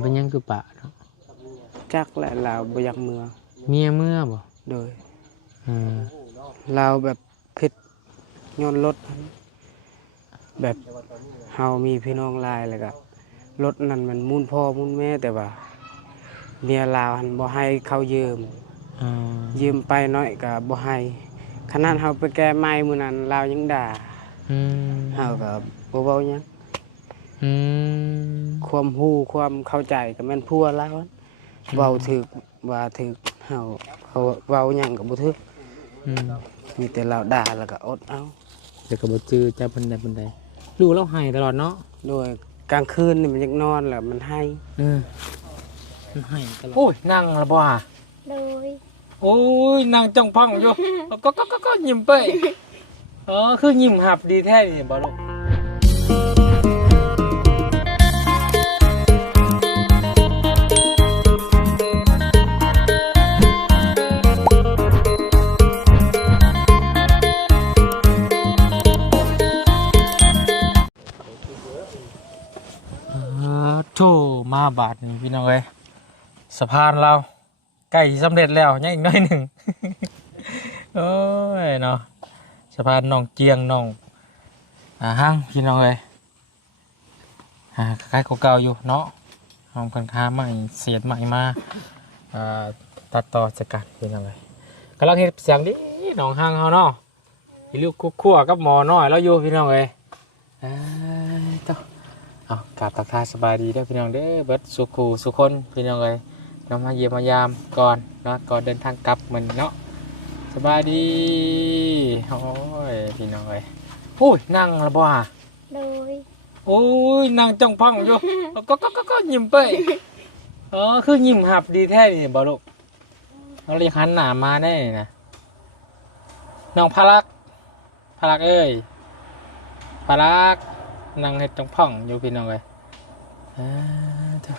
เป็นยังคือปะเนาะจักแหละลาวบ่อยากเมือเมียเมื่อบ่โดยอืมลาวแบบผิดย้อนรถแบบเฮามีพี่น้องหลายแล้วก็รถนั้นมันมูลพ่อมูลแม่แต่ว่าเมียลาวหันบ่ให้เขาอ่ายืมไปน้อยก็บ่ให้ขนาดเฮาไปแก้ไม้มื้อนั้นลาวยังด่าอืมเฮาก็บ่เว้าหยังอืมความรู้ความเข้าใจก็แม่นพัวลาวเว้าถึกว่าถึกเฮาเขาเว้าหยังก็บ่ถึกอืมมีแต่ลาวด่าแล้วก็อดเอาเดี๋ยวก็บ่จื้อจับบันไดลูกเราให้ตลอดเนาะโดยกลางคืนนี่มันอยากนอนแล้วมันให้ มันให้ตลอดโอ้ยนั่งแล้วบ่ฮะโดยโอ้ยนั่งจ้องพังอยู่ก็ยิ้มไปคือยิ้มหับดีแท้นี่บ่ลูกโธ่มาบาดนี่พี่น้องเอ้ยสะพานเราใกล้สำเร็จแล้วยังอีกน้อยหนึ่ง โอ้ยเนาะสะพานหนองเจียงหนองห้างพี่น้องเอ้ยคล้ายๆเก่าๆอยู่เนาะห้องกันค้าใหม่เสียดใหม่มาตัดต่อจากกันพี่น้องเอ้ยกำลังเห็นเสียงดิหนองห้างเขาเนาะอีลูกคั่วกับหมอน้อยแล้วอยู่พี่น้องเอ้ยต่อกราบทักทายสบายดีเด้อพี่น้องเด้อเบิดสุขูสุคนพี่น้องเอ้ยเรามาเยี่ยมมายามก่อนเนาะก่อนเดินทางกลับเหมือนเนาะสบายดีโอ้ยพี่น้องเอ้ยโอ้ยนั่งแล้วบ่ฮะโดยโอ้ยนั่งจ้องพังอยู่ก็ยิ้มไปคือยิ้มหับดีแท้นี่บ่ลูกเราเลยหันหน้ามาได้นะน้องพลักเอ้ยพลักนั่งเฮ็ดจ้องพังอยู่พี่น้องเอ้ยเถอะ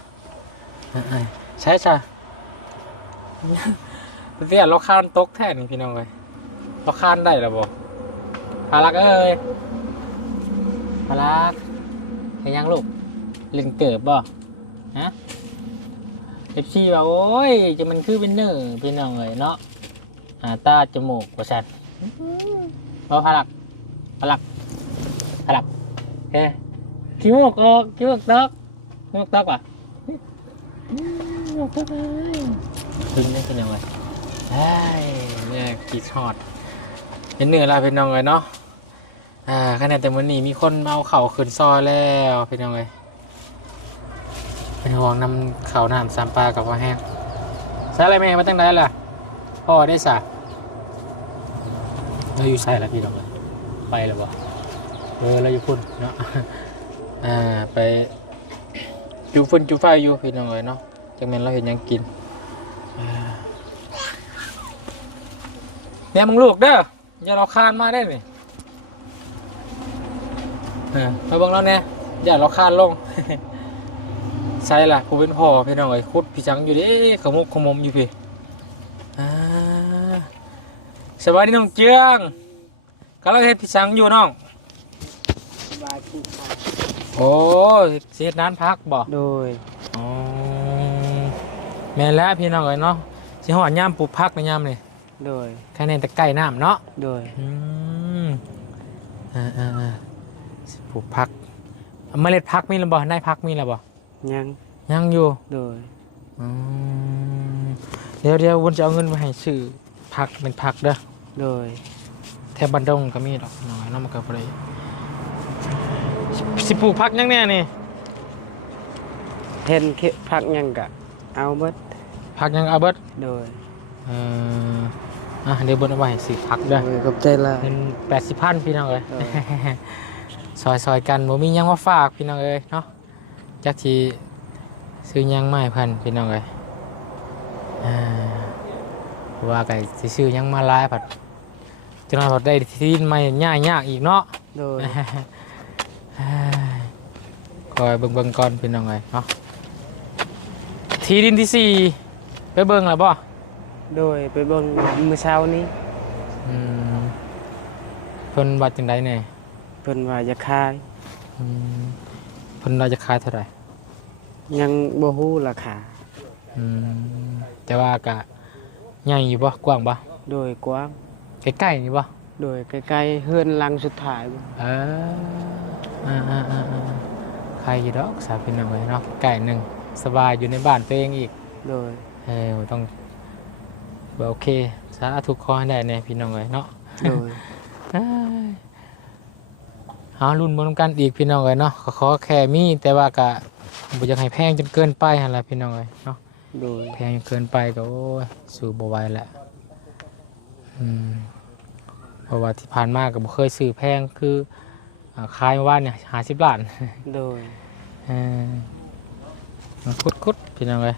ใช่เสียเราคานตกแท่นี่พี่น้องเลยเราคานได้หรอบ่พารักเอ้ยพารักเห็นยังลูกเล่นเกิบบ่ฮะเอฟซีว่าโอ้ยจะมันคือเป็นเนื้อพี่น้องเลยเนาะตาจมูกกว่าฉันบ่พารักเฮ้คิ้วออกคิ้วตกว่ะถึงได้เป็นยังไงเนี่ยกีชอดเป็นเนื้อลาเป็นยังไงเนาะขณะแต่วันนี้มีคนเอาเข่าขึ้นซอยแล้วเป็นยังไงเป็นห่วงนำเข่าน้ำสามปลากับว่าแห้งใส่อะไรแม่มาตั้งไหนล่ะพ่อได้สะเราอยู่ใส่แล้วพี่น้องไปแล้วบ่เราอยู่พุ่นเนาะไปจูฝุ่นจูไฟอยู่พี่น้องเลยเนาะจังแม่นเราเห็นยังกินเนี่ยมึงลูกเด้ออย่าเราคานมาได้ไหมมาบังเราเนี่ยอย่าเราคานลง ใช่ล่ะกูเป็นพ่อพี่น้องเลยคุดพี่จังอยู่ดิขมุกขมมอยู่พี่สวัสดีน้องเจียงกำลังเห็นพี่จังอยู่น้องโอ้เสียน้ำพักบ่โดยแม่แล้วพี่น้องเลยเนาะสิหอดย่ามปลูกพักในย่ามเลยโดยแค่นี้แต่ใกล้น้ำเนาะโดยปลูกพักเมล็ดพักมีหรือบ่ได้พักมีหรือบ่ยังอยู่โดยเดี๋ยววันจะเอาเงินมาให้ซื้อพักเป็นพักเด้อโดยแถวบันดงก็มีดอกน้อยน้ำมันก็พอดีสิปลูกพักยังเนี่ยนี่เห็นพักยังกะเอาเบิดพักยังเอาเบิดโดยเดี๋ยวบนเอาไว้สิพักเด้อขอบใจละเป็น80,000พี่น้องเอ้ยซอยกันบ่มียังมาฝากพี่น้องเอ้ยเนาะจักทีซื้อยังไม่พันพี่น้องเอ้ยว่าไก่สิซื้อยังมาลายผัดจนเราได้ที่ดินใหม่ยากอีกเนาะโดยคอยเบิ่งก่อนพี่น้องเอ้ยเนาะที่ดินที่4ไปเบิ่งแล้วบ่โดยไปเบิ่งมื้อเช้านี้เพิ่นว่าจังได๋แน่เพิ่นว่าจะขายเพิ่นว่าจะขายเท่าไหร่ ยังบ่ฮู้ราคา อืมแต่ว่ากะใหญ่อยู่บ่กว้างบ่ โดยกว้าง ใกล้ๆนี่บ่ โดยใกล้ๆเฮือนหลังสุดท้ายบ่ เออใครอยู่ดอกสาวพี่น้องเอ้ยเนาะใกล้หนึงสบายอยู่ในบ้านตัวเองอีก โดย บ่ต้องบ่โอเคสาธุขอให้ได้แน่พี่น้องเอ้ยเนาะ โดย เอ้ยหารุ่นบ่นํกันอีกพี่น้องเอ้ยเนาะก็ขอแค่มีแต่ว่าก็บ่อยากให้แพงจนเกินไปหั่นล่ะพี่น้องเอ้ยเนาะ โดย แพงจนเกินไปก็โอ้ยสู้บ่ไหวแล้วเพราะว่าที่ผ่านมาก็บ่เคยซื้อแพงคือขายเมื่อวานเนี่ย50 ล้าน โดย มันคุดพี่น้องเลย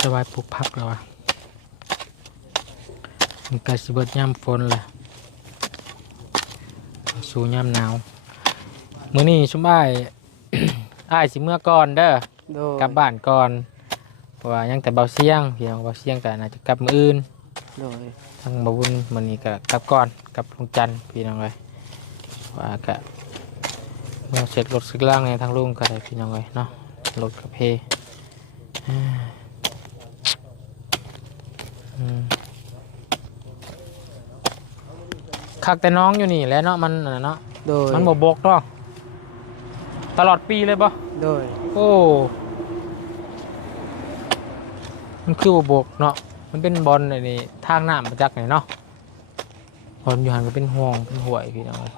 จะไว้ปลูกผักแล้ววะมันก็สิเบิดย่ำฝนแหละสู่ย่ำหนาวมื้อนี้ชุมอ้าย อ้ายสิเมื่อก่อนเด้อ โดย กลับบ้านก่อนเพราะว่ายังแต่เบาเสียงพี่น้องเบาเสียงก็น่าจะกลับมื้ออื่น โดย ทางบ่วุ่นมื้อนี้ก็กลับก่อนกลับลงจันทร์พี่น้องเลยว่าก็เมื่อเสร็จรถสึกล่างในทางลุงก็ได้พี่น้องเลยเนาะรถกระเพคักแต่น้องอยู่นี่แหล้วเนาะมันน่ะเนาะ โดย มันบ่บกเนาะตลอดปีเลยบ่ โดย โอ้มันคือบ่บกเนาะมันเป็นบอลไอ้นี่ทางน้ำประจักษ์นี่เนาะบอลอยู่หันก็เป็นห่วงเป็นห่วยพี่น้องเลย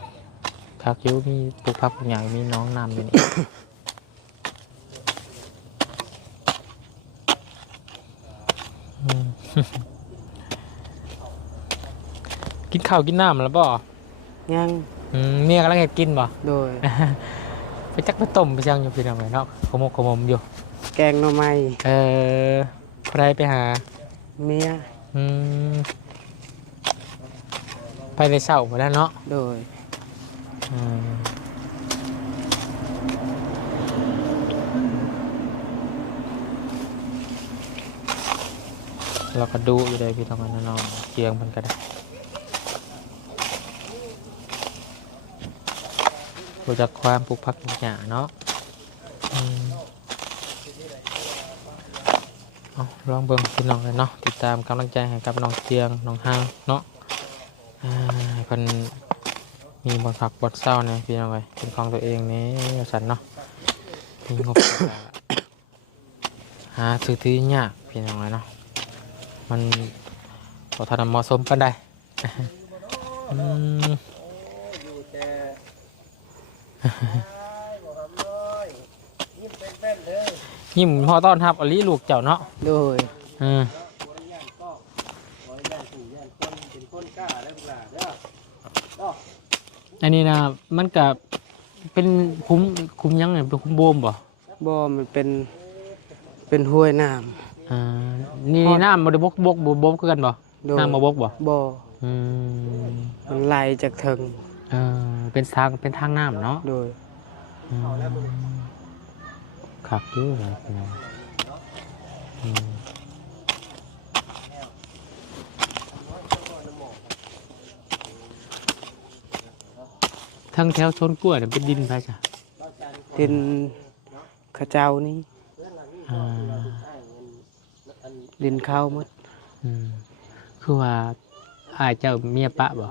คักอยู่มีปลูกผักปลูกหญ้ามีน้องน้ำอยู่นี่ กินข้าวกินน้ำแล้วบ่ ยัง เมียกำลังจะกินบ่ โดย ไปจักไปต้มไปจังอยู่พี่น้องเลยเนาะขมกขมมอยู่ แกงหน่อไม้ ใครไปหา เมีย อืมไปในเช้าหมดแล้วเนาะ โดย อืมเราก็ดูอยู่เลยพี่น้องกันเนาะเกียงมันก็ได้รู้จักความปลูกผักปลูกหญ้าเนาะเอาลองเบิ่งพี่น้องเลยเนาะติดตามกำลังใจให้กับน้องเตียงน้องห้างเนาะให้เพิ่นมีบทผักบทเศร้าเนี่ยพี่น้องเลยเป็นของตัวเองนี่สันเนาะมีงบ หาซื้อที่ยากพี่น้องเลยเนาะมันพอทันเหมาะสมปานใด ยิ้มพอต้อนรับอลีลูกเจ้าเนาะ โดย อันนี้นะมันกับเป็นคุ้มยังไงเป็นคุ้มโบมบ่ บ่มันเป็นห้วยน้ นี่น้ำมันบกคือกันบ่ ำโดย น้ำมาบกบ่ บ่ อืม มันไหลจากเทิง เป็นทางน้ำเนาะ โดย ขับด้วยอะไรกันทั้งแถวชนกล้วยเนี่ยเป็นดินไปจ้ะ เป็นข้าเจ้านี่ อ่า ดินข้าวหมด คือว่าอายเจ้าเมียปะบ่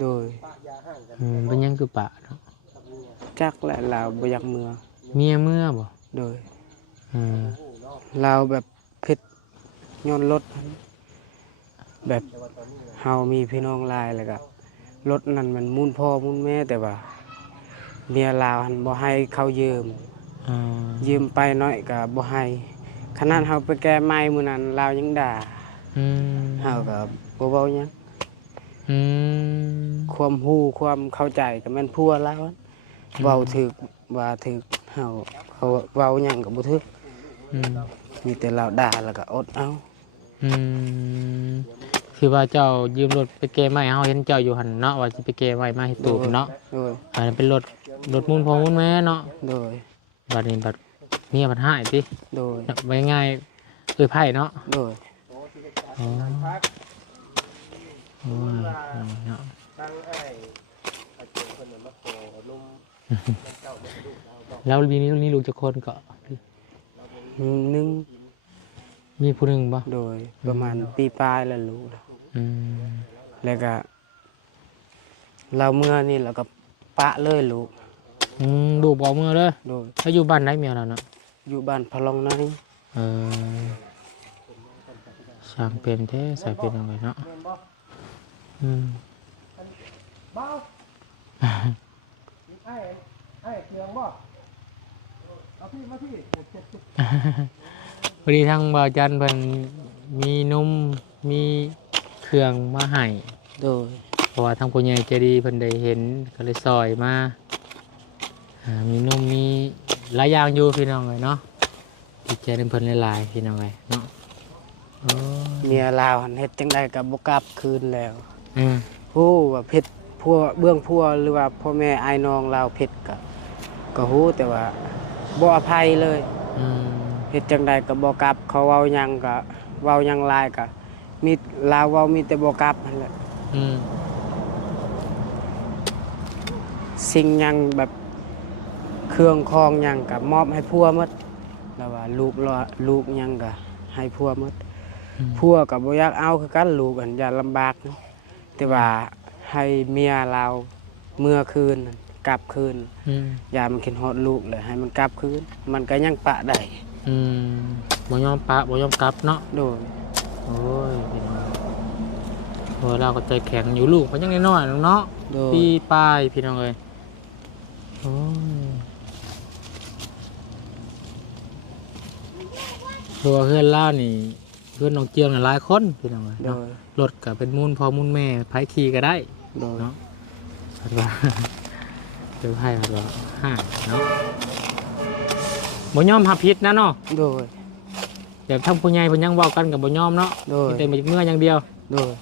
โดย เป็นยังคือปะเนาะ จักและลาวบ่อยากเมือ เมียเมื่อบ่ โดย อืม ลาวแบบผิดย้อนรถแบบเฮามีพี่น้องหลายแล้วก็รถนั้นมันมุ่นพ่อมุ่นแม่แต่ว่าเมียลาวหันบ่ให้เขายืม อ่า ยืมไปน้อยก็บ่ให้ขนาดเฮาไปแก้ไม้มื้อนั้นลาวยังด่า อืม เฮาก็บ่เว้าหยัง อืม ความฮู้ความเข้าใจก็แม่นพัวลาวเว้าถึกว่าถึกเฮาเขาเว้าหยังก็บ่ถึก อืม มีแต่ลาวด่าแล้วก็อดเอา อืมคือว่าเจ้ายืมรถไปเกยไม้เฮาเห็นเจ้าอยู่หันเนาะว่าสิไปเกยไม้มาให้ตูบเนาะ โดย อันนั้นเป็นรถมูลพ่อมูลแม่เนาะ โดย บัดนี้บัดเมียบัดหายติ โดย ไว้ง่ายไผ่เนาะ โดย อ๋อโอ้ยเนาะ ตั้งไอ้อาจารย์เพิ่นมาขอนุ่ม แล้วมีนี่ลูกจะคนก็ หนึ่ง มีผู้หนึ่งบ่ โดยประมาณปีปลายแล้วลูก อืม แล้วก็เราเมื่อนี่เราก็ปะเลยลูก ลูกบอกเมื่อเลย โดย ถ้าอยู่บ้านไหนเมียเราเนาะ อยู่บ้านพะลองใน เออช่างเป็นแท้ใส่เป็นอะไรเนาะอืม พอดีทางบ่าวจันเพิ่นมีนมมีเครื่องมาให้ โดย เพราะว่าทางผู้ใหญ่ใจดีเพิ่นได้เห็นก็เลยซอยมามีนมมีหลายอย่างอยู่พี่น้องเลยเนาะดีใจนำเพิ่นหลายๆพี่น้องเลยเนาะโอ้ เมียลาวหันเฮ็ดจังไดก็บ่กลับคืนแล้ว อืม ฮู้ว่าเพชรพัวเบื้องพัวหรือว่าพ่อแม่อ้ายน้องลาวเพชรก็ฮู้แต่ว่าบ่อภัยเลย อืม เฮ็ดจังใดก็บ่กลับเขาเว้าหยังก็เว้าหยังหลายก็มีลาวเว้ามีแต่บ่กลับนั่นแหละ อืม สิ่งหยังแบบเครื่องคองหยังก็มอบให้ผัวหมดแล้วว่าลูกหยังก็ให้ผัวหมดผัวก็บ่อยากเอาคือกันลูกอันอย่าลำบากนะแต่ว่าให้เมียเราเมื่อคืนนั่นกลับคืน อืม อย่ามันคิดฮอดลูกเลยให้มันกลับคืนมันก็ยังปะได้ อืมบ่ยอมปะบ่ยอมกลับเนาะ โดย โอ้ยพี่น้องโอ้ยเราก็ใจแข็งอยู่ลูกมันยังน้อยๆเนาะ โดย ปีปลายพี่น้องเอ้ยโอ้ยตัวเพื่อนล่านี่เพื่อนน้องเจียงน่ะหลายคนพี่น้องเอ้ย โด เนาะ ย รถก็เป็นมูลพ่อมูลแม่ไผขี่ก็ได้ โดย เนาะผัดว่า เจอไพ่ผัดว่าห้าเนาะบ่ยอมหับผิดนะเนาะ โดย แบบทั้งผู้ใหญ่เพิ่นยังเว้ากันกับบ่ยอมเนาะ โดย มีแต่มาเมื่ออย่างเดียว โดย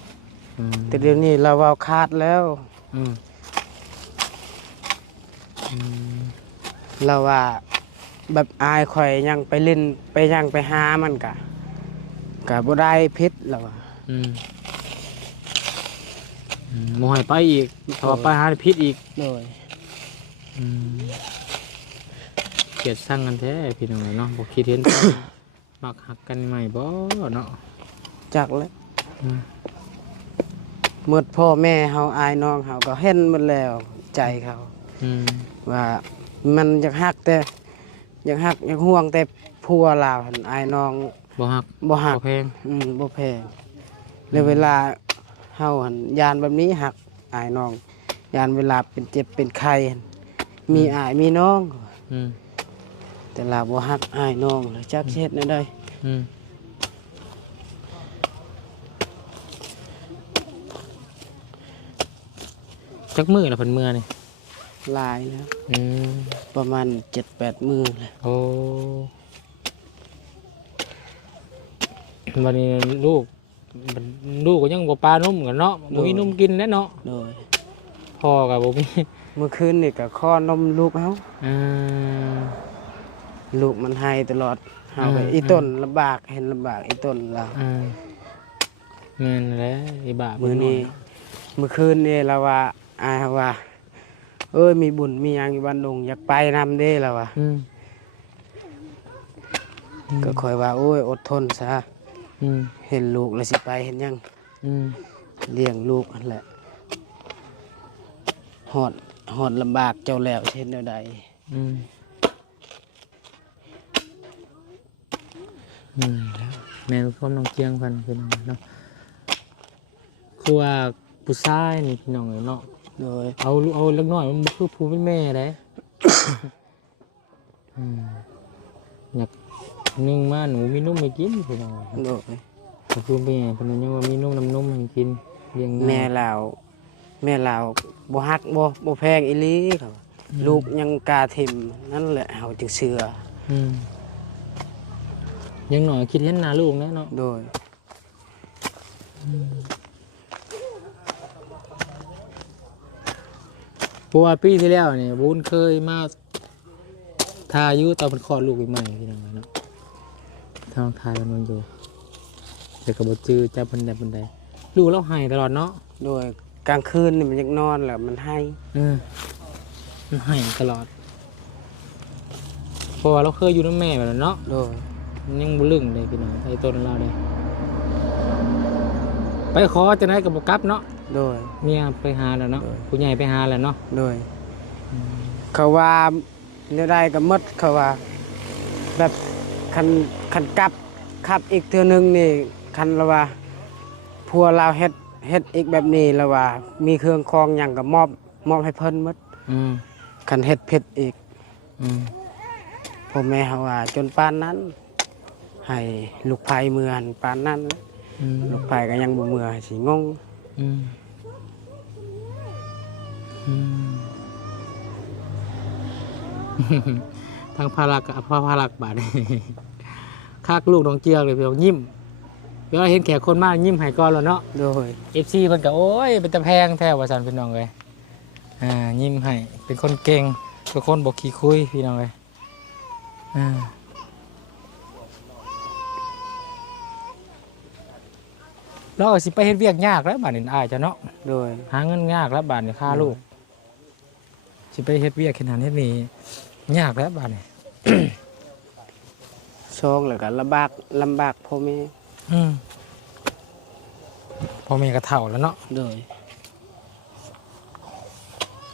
อืม แต่เดี๋ยวนี้เราเอาขาดแล้ว อืมอืม เราว่าแบบอายข่อยยังไปเล่นไปยังไปหามันกะบ่ได้พิษเราว่า อืมหมให้ไปอีกถ้าว่าไปหาพิษอีก โดย อืมเกลียดสร้างกันแท้พี่น้องเนาะบ่คิดเห็น มักหักกันใหม่บ่เนาะ จักแล้ว อืม เมื่อพ่อแม่เฮาอายน้องเฮาก็เห็นหมดแล้วใจเขา อืม ว่ามันอยากฮักแต่อยากฮักอยากห่วงแต่ผัวเราหั่นอายน้อง บ่หัก บ่ฮัก บ่แพง บ่แพงแล้วเวลาเฮาหั่นยานแบบนี้ฮักอายน้องยานเวลาเป็นเจ็บเป็นไข้หั่นมีอายมีน้อง อืม แต่ลาบ่ฮักอายน้องเลยจักสิเฮ็ดแนวใด อืมจักมือละเพิ่นเมื่อนี่ หลายแล้ว อืม ประมาณ 7-8 มื้อแล้ว โอ้วันนี้ลูกก็ยังบ่ปลานุ่มกันเนาะบ่มีนุ่มกินแน่เนาะ โดย พ่อก็บ่มี เมื่อคืนนี่ก็ข้อนมลูกเฮา อืม ลูกมันให้ตลอดเฮาก็ อืม อีต้นลำบากเห็นลำบากอีต้นเรา แม่นแหละอีบา มื้อนี้เมื่อคืนนี่เราว่าอายเขาว่าเอ้ยมีบุญมีหยังอยู่บ้านดงอยากไปนำเด้เราว่า อืม ก็ค่อยว่าโอ้ยอดทนซะ อืม เห็นลูกแล้วสิไปเห็นหยัง อืม เลี้ยงลูกนั่นแหละฮอดลำบากเจ้าแล้วเช่นเดียวใด อืมแล้วแม่พ่อน้องเจียงเพิ่นพี่น้องเนาะคือว่าผู้ชายนี่พี่น้องเนาะ โดย เอาเล็กน้อยมันบ่คือผู้เป็นแม่เด้ อยากนึ่งมาหนูมีนมให้กินพี่น้อง โดย ก็คือแม่เพิ่นยังว่ามีนมน้ำนมให้กินเลี้ยงง่าย แม่ลาวบ่ฮักบ่แพงอีหลีเขาว่าลูกยังกล้าทิ่มนั่นแหละเฮาจึงเชื่อ อืมยังหน่อยคิดเห็นหน้าลูกนะเนาะ โดย เพราะว่าปีที่แล้วเนี่ยบุญเคยมาทาอายุตอนเป็นคลอดลูกใหม่พี่น้องเนาะทางทายมันอยู่แต่ก็บ่จื้อจับบันไดลูกเราให้ตลอดเนาะ โดยกลางคืนนี่มันยังนอนแหละมันให้ อืม มันให้ตลอดเพราะว่าเราเคยอยู่น้ำแม่แบบนั้นเนาะ โดย มันยังบุลึงเลยพี่น้องไอ้ต้นเราเลยไปขอจะได้กับบกลับเนาะ โดย เมียไปหาแล้วเนาะผู้ใหญ่ไปหาแล้วเนาะ โดยเขาว่าเนื้อได้ก็หมดเขาว่า แบบคันกลับขับอีกเทื่อนึงนี่คันละว่าพัวเราเฮ็ดอีกแบบนี้ละว่า มีเครื่องคองหยังก็มอบให้เพิ่นหมด อืม คันเฮ็ดเผ็ดอีก อืม พ่อแม่เขาว่า จนปานนั้น ให้ลูกไผ่เมือนปานนั้น อืม ลูกไผ่ก็ยังบ่เมือสิงง อืมอืม ทางภารักกับภารักบาด คากลูกน้องเจียงเลยพี่น้องยิ้มเวลาเห็นแขกคนมากยิ้มให้ก่อนแล้วเนาะ โดย FC มันก็โอ้ยเป็นตะแพงแท้ว่าซั่นพี่น้องเลยยิ้มให้เป็นคนเก่งเป็นคนบ่ขี้คุยพี่น้องเลยเราก็สิไปเฮ็ดเวียกยากแล้วบาดนี้อ้ายจ้ะเนาะ โดย หาเงินยากแล้วบาดนี้ค่าลูกสิไปเฮ็ดเวียกเฮ็ดหันเฮ็ดนี่ยากแล้วบาดนี้ ช่องแล้วก็ลำบากพ่อแม่ พอแม่ก็เฒ่าแล้วเนาะ โดย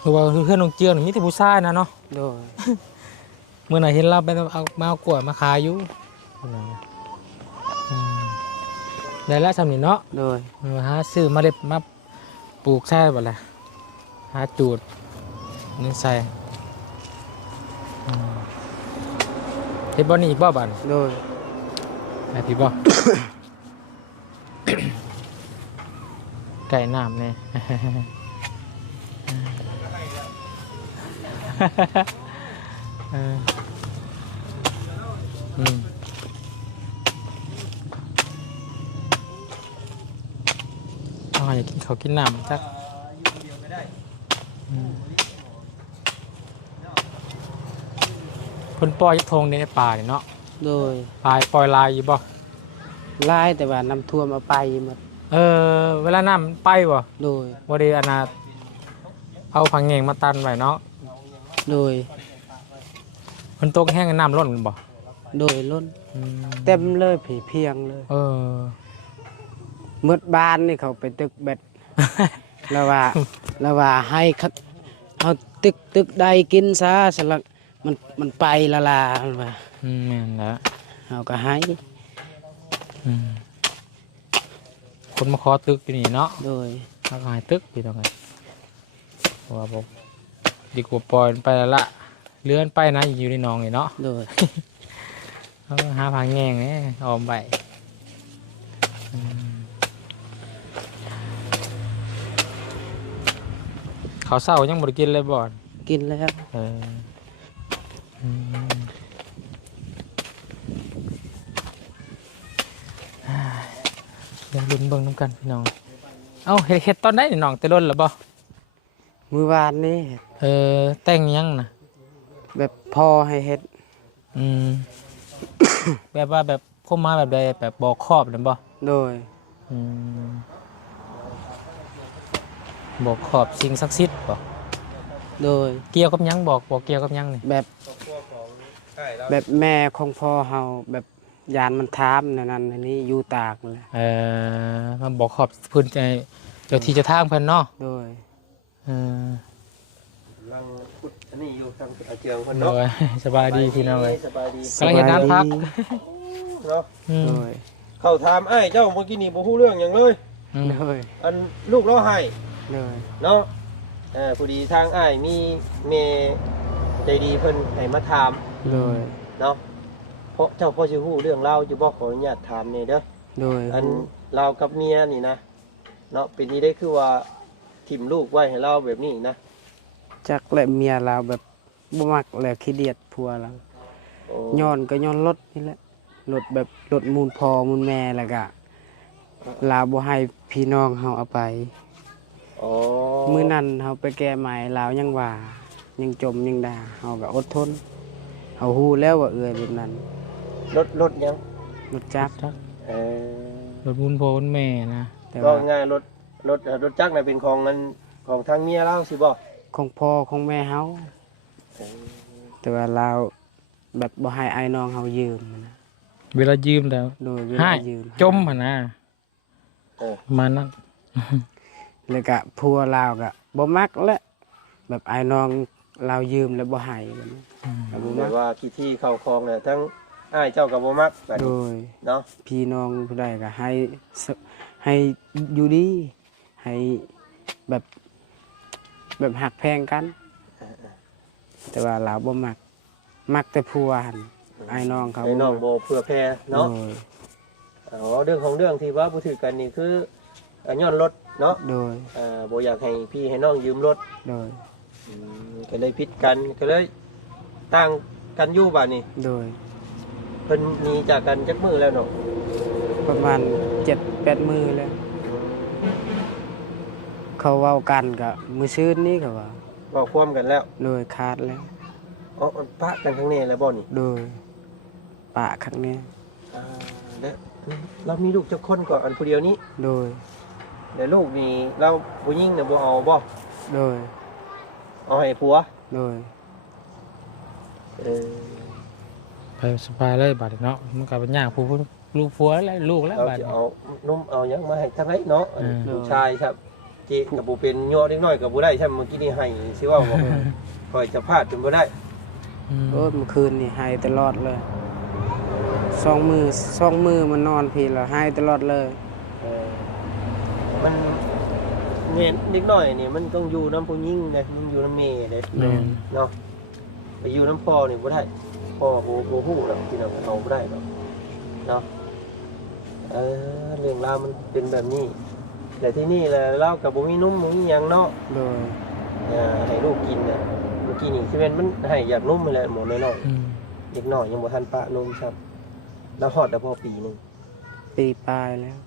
คือว่าเพื่อนน้องเจียงนี่มีแต่ผู้ชายนะเนาะ โดย เมื่อไหร่เห็นเราไปเอากล้วยมาขายอยู่ได้แล้วสำนีเนาะ โดย หาซื้อเมล็ดมาปลูกใช่บ่ล่ะหาจูดนี่ใส่เฮ็ดบ่นี่อีกบ่บัด โดย ไอ้พี่บ่ ไก่น้ำเนี่ย อืมอยากกินเขาวกินน้ำจักคนปล่อยทงในป่าเนี่ยเนาะ โดย ปล่อยลายอยู่บ่ ลายแต่ว่าน้ำท่วมเอาไปหมด เวลาน้ำไปบ่ โดย วันดีอนาเอาผังเงงมาตันไว้เนาะ โดย คนตกแห้งน้ำล้นบ่ โดยล้นเต็มเลยผีเพียงเลย หมดบ้านนี่เขาไปตึกเบ็ด แล้วว่าให้เขาตึกใดกินซะสลักมันไปละลาว่า แม่นแล้ว เขาก็ให้ คนมาขอตึกอยู่นี่เนาะ โดย เขาก็ให้ตึกพี่น้องกันว่าบอกดีกว่าปล่อยมันไปแล้วละเลื่อนไปนะอยู่ในหนองนี่เนาะ โดย เขาก็หาผังแงงเนี่ยออมไปเขาวเศร้ายังบ่ได้กินเลยบ่อน กินแล้ว เดี๋ยวลุ้นเบิ่งน้ำกันพี่น้อง เอ้าเฮ็ดตอนได้นี่น้องแต่ล้นแล้วบ่ มื้อวานนี้ แต่งยังนะ แบบพอให้เฮ็ด แบบว่าแบบพวกมาแบบใดแบบบอกครอบนั่นบ่ โดย บอกขอบสิ่งศักดิ์สิทธิ์บ่ โดย เกี่ยวกับหยังบอกเกี่ยวกับหยังนี่ แบบแม่ของพ่อเฮาแบบยานมันถามนั่นอันนี้อยู่ตากเลย มาบอกขอบพื้นใจเจ้าที่เจ้าทางเพิ่นเนาะ โดย ลังพุทธนี่อยู่ทางอาเจียงคน โด เนาะ ยสบายดีพี่น้องเอ้ย สบายดี กำลังเฮ็ดน้ำพัก เนาะ โดย เข้าถามไอ้เจ้าเมื่อกี้นี่บ่ฮู้เรื่องหยังเลย โดย อันลูกเราให้ โดย เนาะพอดีทางอ้ายมีเมใจดีเพิ่นให้มาถาม โดย เนาะเพราะเจ้าพ่อสิฮู้เรื่องเล่าอยู่บ่ขออนุญาตถามนี่เด้อ โดย อันเรากับเมียนี่นะเนาะเป็นนี้ได้คือว่าทิ่มลูกไว้ให้เราแบบนี้นะ จักและเมียเราแบบบ่มักและขี้เดียดผัวเรา โอ้ ย้อนก็ย้อนรถนี่แหละรถแบบรถมูลพ่อมูลแม่แล้วก็ลาบ่ให้พี่น้องเฮาเอาไป อ๋อ มื้อนั้นเฮาไปแก้ไม้ลาวยังว่ายังจมยังด่าเฮาก็อดทนเฮาฮู้แล้วว่าเอื้อยแบบนั้น รถยัง รถจักร เออ รถบุญพ่อบุญแม่นะ แต่ ก็ ว่า ง่ายรถจักรน่ะเป็นของทางเมียเราสิบ่ ของพ่อของแม่เฮา เออ แต่ว่าเราแบบบ่ให้ไอ้น้องเขายืมนะ เวลายืมแล้ว โดยเว ให้ ลายืม จมหั่นนะ เออ ประมาณนั้น แล้วก็พัวเราก็บ่มักแหละแบบไอ้น้องเรายืมแล้วบ่ให้แบบนี้ก็บ่ แบ มั บ ก ว่าขี้ที่เข้าคลองเนี่ยทั้งอ้ายเจ้ากับบ่มักแบบ โด นี้ ย เนาะ พี่น้องผู้ใดก็ให้อยู่ดีให้แบบหักแพงกัน แต่ว่าเราบ่มักแต่ผัวหันไอ้น้องเขา ไอ้น้องโบเพื่อแพรเนาะ โดย อ๋อเรื่องของเรื่องที่ว่าบ่ถือกันนี่คือย้อนรถเนาะ โดย บ่อยากให้พี่ให้น้องยืมรถ โดย ก็เลยผิดกันก็เลยต่างกันอยู่บัดนี้ โดย เพิ่นหนีจากกันจักมื้อแล้วเนาะ ประมาณ7-8 มือแล้ว เขาเว้ากันก็มื้อซื่นนี้ก็ว่า เว้าความกันแล้ว โดยขาดแล้ว อ๋อมันปะกันข้างในแล้วบ่นี่ โดยปะครั้งนี้ แล้วเรามีลูกจักคนก่อนอันผู้เดียวนี้ โดย แล้วลูกนี่เราผู้หญิงน่ะบ่เอาบ่ โดย เอาให้ผัว โดย เออ ไปสบายเลยบาดนี้เนาะมันก็เป็นยากผู้ลูกผัวแล้วลูกแล้ว เรา บาด จะ นี้ เอานุ่มเอาหยังมาให้ทางไหนเนาะ อืม ผู้ชายครับเจกับบ่เป็นย่อเล็กน้อยก็บ่ได้ใช่เมื่อกี้นี่ให้สิว่าบ่ค่อยจะพลาดจนบ่ได้ อืม โอ้ยเมื่อคืนนี่ให้ตลอดเลย2 มือมันนอนพี่แล้วให้ตลอดเลย เออมันเน้นเล็กน้อยนี่มันต้องอยู่น้ำผู้หญิงเลยมันอยู่น้ำเมย์เลย แม่น เนาะไปอยู่น้ำพ่อนี่บ่ได้พ่อบ่ฮู้หรอกพี่น้องเอาบ่ได้หรอกเนาะเรื่องราวมันเป็นแบบนี้แต่ที่นี่แหละเรากับบ่มีนุ่มบ่มีหยังเนาะ โดย ให้ลูกกินน่ะเมื่อกี้นี่ที่มันให้อยากนุ่มไปแหละหมดน้อย อืม ๆเด็กน้อยยังบ่ทันปะนมครับแล้วฮอดได้พอปีหนึง ปีปลายแล้ว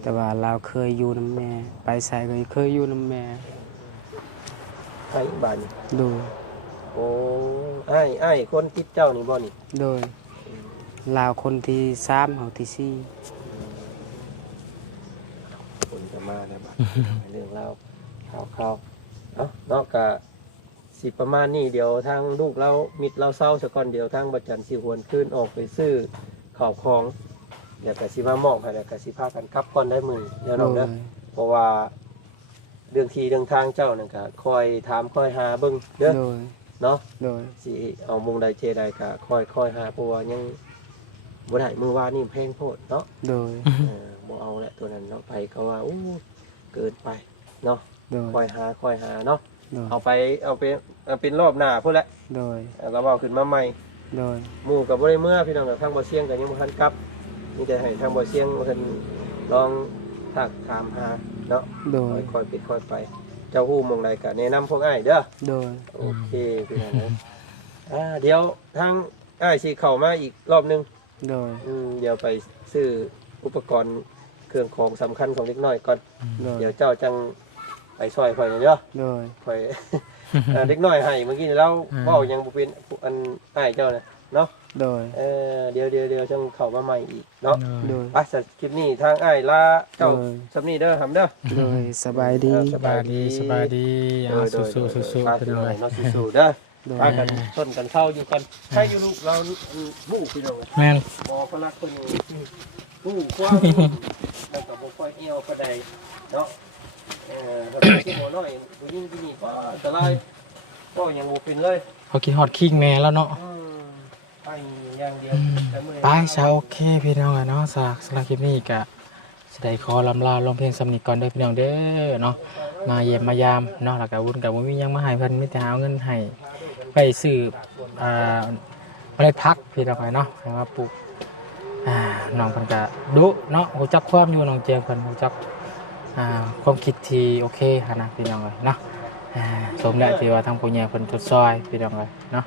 แต่ว่าเราเคยอยู่น้ำแม่ไปใส่ก็เคยอยู่น้ำแม่ ให้บ้านนี่ โดย โอ้อ้ายคนติดเจ้านี่บ่นี่ โดยลาวคนที่3เขาที่ คนจะมาแล้วบัด เรื่องราวข่าวๆเนาะเนาะก็สิประมาณนี้เดี๋ยวทางลูกเรามิดเราเศร้าซะก่อนเดี๋ยวทางบัดจันทร์สิหวนขึ้นออกไปซื้อข้าวของเดี๋ยวก็สิมามอบให้แล้วก็สิพากันกลับก่อนได้มื้อเดี๋ยว 4โด น้อง ย เด้อเพราะว่าเรื่องที่เรื่องทางเจ้านั่นก็คอยถามคอยหาเบิ่งเด้อ โดย เนาะ โดย สิเอามุงใดเจใดก็คอยหาเพราะว่ายังบ่ได้มือว่านี่แพงโพดเนาะ โดย บ่เอาแหละตัวนั้นเนาะไปก็ว่าอู้เกินไปเนาะ โดย คอยหาเนาะ โดย เอาเป็นรอบหน้าพุ่นแหละ โดย เราเอาขึ้นมาใหม่ โดย หมู่กับบ่ได้เมื่อพี่น้องกับทางบ่เสียงก็ยังบ่ทันกลับมีแต่ให้ทางบ่เสียงเพิ่นลองทักถามหาเนาะ โดย ค่อยๆปิดค่อยไป เจ้าฮู้หม่องใดก็แนะนำพวกอ้ายเด้อ โดย โอเคพี่น้องนะเดี๋ยวทางอ้ายสิเข้ามาอีกรอบหนึง โดย เดี๋ยวไปซื้ออุปกรณ์เครื่องของสำคัญของเล็กน้อยก่อน โดย เดี๋ยวเจ้าจังไปซอยข่อยเนาะ โดย ข่อย เล็กน้อยให้เมื่อกี้นี่เราเว้ายังบ่เป็นอันอ้ายเจ้านะเนาะ โดย เดี๋ยวจังเข้ามาใหม่อีกเนาะ โดย ไปสักคลิปนี้ทางอ้ายลาเจ้า โดย สำนี้เด้อหำเด้อ โดยสบายดี สบายดีสบายดีอ่าสู้ๆ พา ๆๆ ไป เป็น หน่ ไร อยเนาะสู้ๆเด้อ โดย พากันต้นกันเข้าอยู่กันใช่อยู่ลูกเราบู้พี่น้อง แม่น หมอพลักคนนี้ผู้คว้าแล้วก็บ่ค่อยเอวก็ได้เนาะถ้าเป็นหมอน้อยผู้หญิงที่นี่ก็อันตรายก็ยังบ่เป็นเลย เขากินฮอดคิงแม่แล้วเนาะ ไปอย่างเดียวแต่มื้อ ไปเช้าโอเคพี่น้องอะเนาะสำหรับคลิปนี้ก็แสดงขอลำลาลงเพลงสำนีก่อนเด้อพี่น้องเด้อเนาะมาเยี่ยมมายามเนาะแล้วก็วุ่นกับว่ามีหยังมาให้เพิ่นมีแต่หาเงินให้ไปซื้อเมล็ดพักพี่น้องไปเนาะให้มาปลูกน้องเพิ่นก็ดุเนาะรู้จักความอยู่น้องเจียเพิ่นรู้จักความคิดที่โอเคหั่นนะพี่น้องเอ้ยเนาะสมแล้วที่ว่าทางผู้ใหญ่เพิ่นทดซอยพี่น้องเอ้ยเนาะ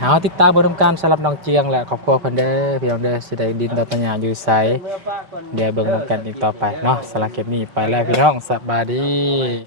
เอาติดตามบททำการสำหรับน้องเจียงและครอบครัวเพิ่นเด้อพี่น้องเด้อสิได้ดินดอนปัญญาอยู่ไสเดี๋ยวเบิ่งนำกันอีกต่อไปเนาะสำหรับคลิปนี้ไปแล้วพี่น้องสบายดี